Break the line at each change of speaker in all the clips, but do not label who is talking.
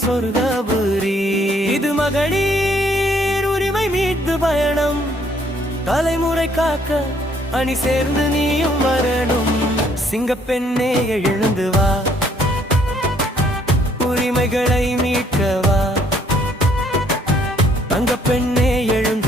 சொர்கபுரி இது மகளிர் உரிமை மீட்பு பயணம் தலைமுறை காக்க அணி சேர்ந்து நீயும் வரணும் சிங்கப்பெண்ணே எழுந்து வா உரிமைகளை மீட்கவா தங்க பெண்ணே எழுந்து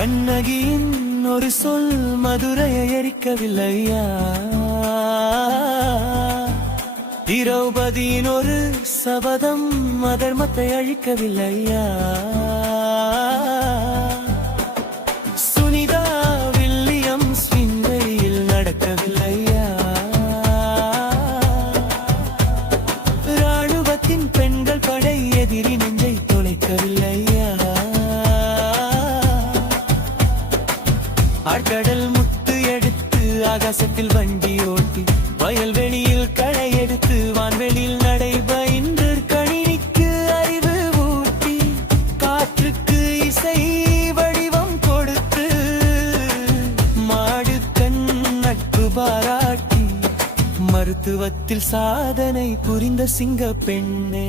கண்ணகியின் ஒரு சொல் மதுரையை எரிக்கவில்லையா திரௌபதியின் ஒரு சபதம் மதர்மத்தை அழிக்கவில்லையா தத்துவத்தில் சாதனை புரிந்த சிங்க பெண்ணே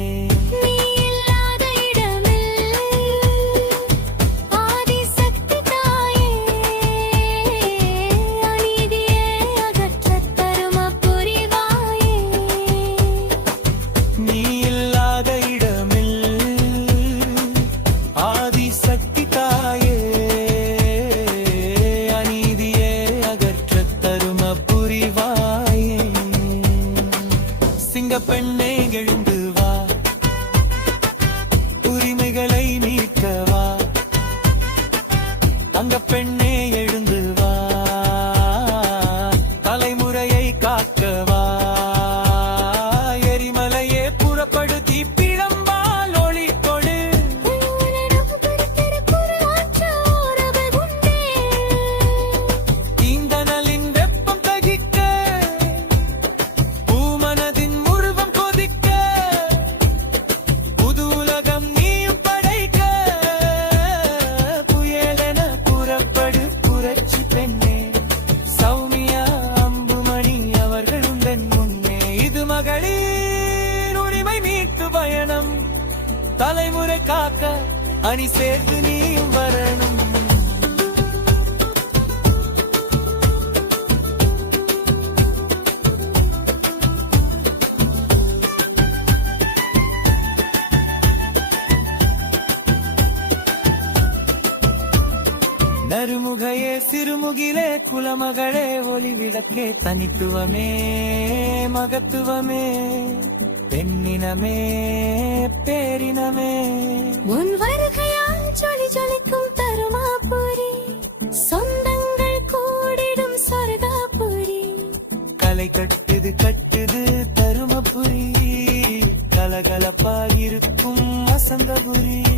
தலைமுறை காக்க அணி சேர்த்து நீயும் வரணும் நறுமுகையே சிறுமுகிலே குலமகளே ஒளிவிளக்கே தனித்துவமே மகத்துவமே பெண்ணினமே பேரினமே
உன் வருகையால் ஜொலி ஜொலிக்கும் தருமாபுரி சொந்தங்கள் கூடிடும் சொர்க்காபுரி
கலை கட்டுது கட்டுது தருமபுரி கலகலப்பாயிருக்கும் வசந்தபுரி